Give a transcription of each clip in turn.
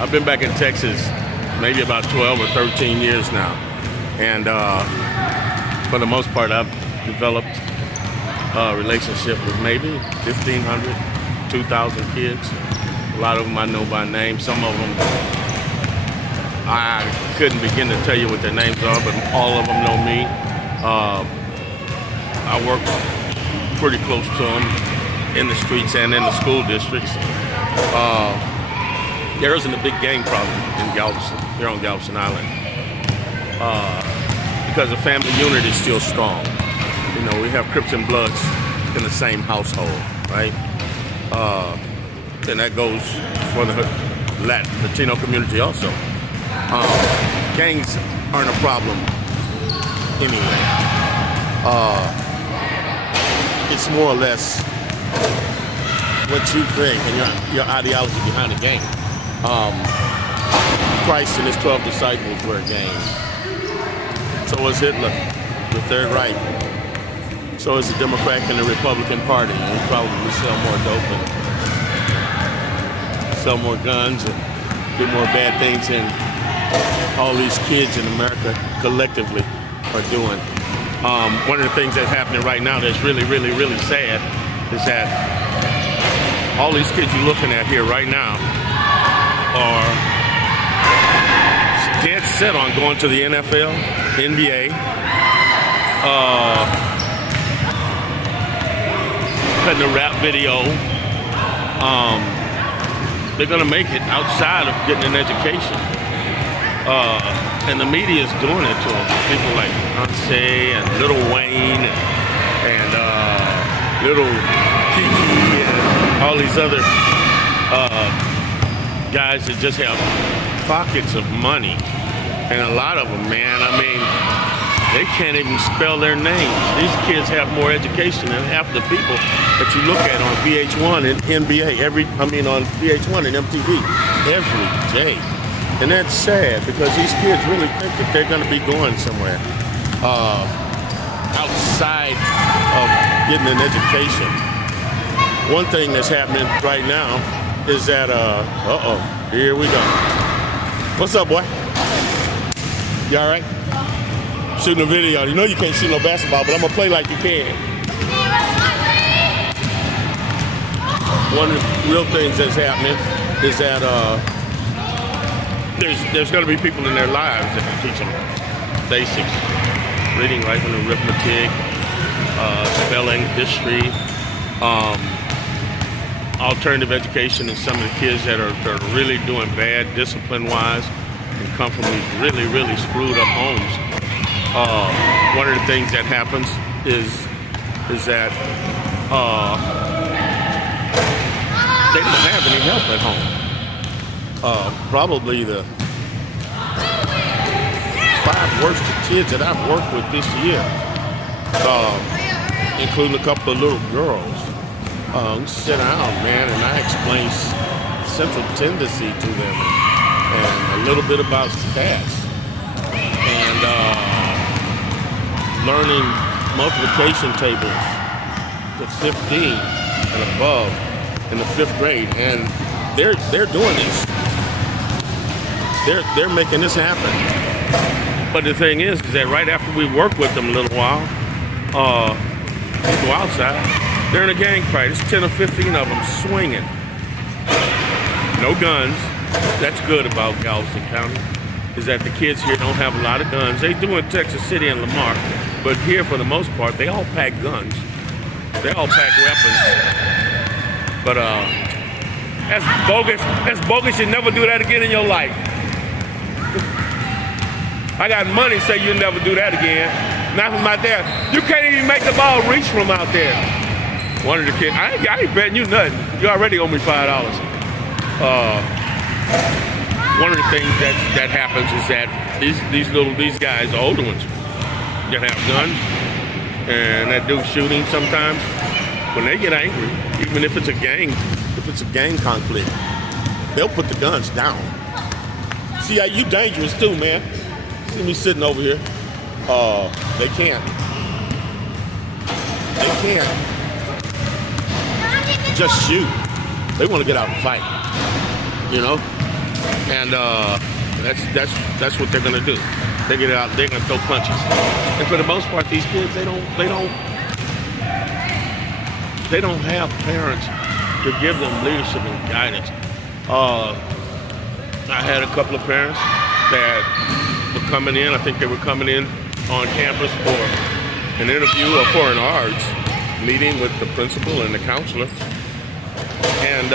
I've been back in Texas maybe about 12 or 13 years now. And for the most part, I've developed a relationship with maybe 1,500, 2,000 kids. A lot of them I know by name. Some of them I couldn't begin to tell you what their names are, but all of them know me. I work pretty close to them in the streets and in the school districts. There isn't a big gang problem in Galveston, here on Galveston Island, because the family unit is still strong. You know, we have Crips and Bloods in the same household, right? And that goes for the Latino community also. Gangs aren't a problem anyway. It's more or less what you think and your ideology behind the gang. Christ and his 12 disciples were a gang. So was Hitler, the Third Reich. So is the Democrat and the Republican Party. And we probably sell more dope and sell more guns and do more bad things than all these kids in America collectively are doing. One of the things that's happening right now that's really, really, really sad is that all these kids you're looking at here right now are dead set on going to the NFL, NBA, cutting a rap video. They're gonna make it outside of getting an education. And the media is doing it to them. People like Beyonce and Lil Wayne and Little Kiki and all these other guys that just have pockets of money. And a lot of them, man, I mean, they can't even spell their names. These kids have more education than half of the people that you look at on VH1 and NBA on VH1 and MTV every day. And that's sad because these kids really think that they're going to be going somewhere outside of getting an education. One thing that's happening right now is that, here we go. What's up, boy? You all right? Shooting a video. You know you can't shoot no basketball, but I'm going to play like you can. One of the real things that's happening is that there's going to be people in their lives that can teach them basics. Reading, writing, arithmetic, spelling, history, alternative education, and some of the kids that are really doing bad discipline-wise and come from these really, really screwed up homes. One of the things that happens is that they don't have any help at home. Probably the 5 worst kids that I've worked with this year, including a couple of little girls. Sit down, man, and I explain central tendency to them and a little bit about stats and learning multiplication tables to 15 and above in the 5th grade, and they're doing this. They're making this happen. But the thing is that right after we work with them a little while, they go outside. They're in a gang fight. It's 10 or 15 of them swinging. No guns. That's good about Galveston County, is that the kids here don't have a lot of guns. They do in Texas City and Lamar, but here for the most part, they all pack guns. They all pack weapons. But that's bogus. That's bogus. You never do that again in your life. I got money, say you'll never do that again. Not from out there. You can't even make the ball reach from out there. One of the kids, I ain't betting you nothing. You already owe me $5. One of the things that happens is that these guys, the older ones, that have guns, and that do shooting sometimes, when they get angry, even if it's a gang conflict, they'll put the guns down. See, you dangerous too, man. See me sitting over here. They can't just shoot. They want to get out and fight, you know? And that's what they're gonna do. They get out, they're gonna throw punches. And for the most part, these kids they don't have parents to give them leadership and guidance. I had a couple of parents that were coming in. I think they were coming in on campus for an interview or for an arts meeting with the principal and the counselor. And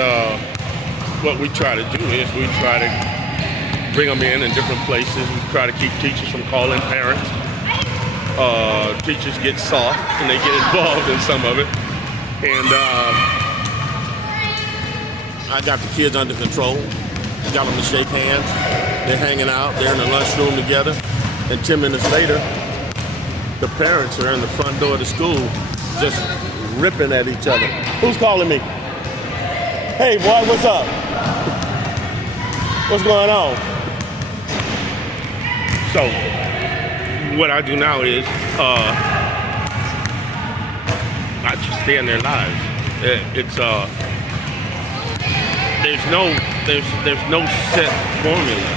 what we try to do is we try to bring them in different places. We try to keep teachers from calling parents. Teachers get soft and they get involved in some of it. And I got the kids under control. Got them to shake hands. They're hanging out. They're in the lunchroom together. And 10 minutes later, the parents are in the front door of the school just ripping at each other. Who's calling me? Hey, boy, what's up? What's going on? So, what I do now is I just stay in their lives. There's no set formula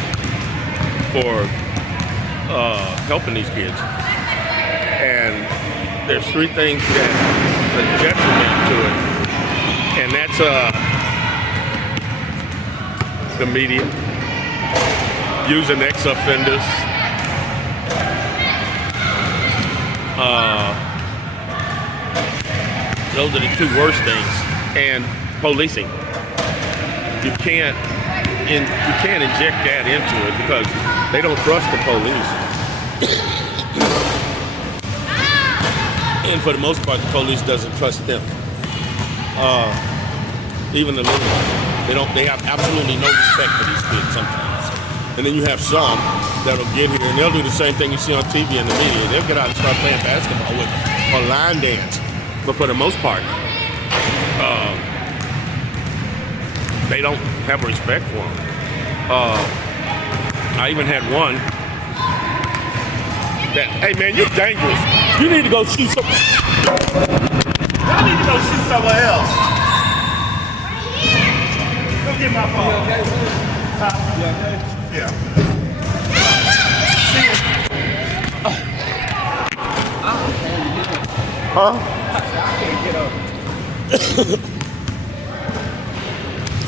for helping these kids, and there's three things that are detriment to it, and that's the media, using ex-offenders, those are the two worst things, and policing. You can't inject that into it because they don't trust the police. And for the most part, the police doesn't trust them. Even the little ones. They have absolutely no respect for these kids sometimes. And then you have some that'll get here and they'll do the same thing you see on TV and the media. They'll get out and start playing basketball with or line dance. But for the most part, they don't have respect for them. I even had one that, hey man, you're dangerous. You need to go shoot some. I need to go shoot somewhere else. Go get my phone. You okay? You okay? Yeah. Huh? I can't get up.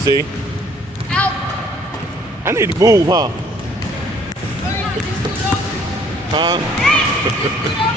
See? Ow. I need to move, huh? Huh?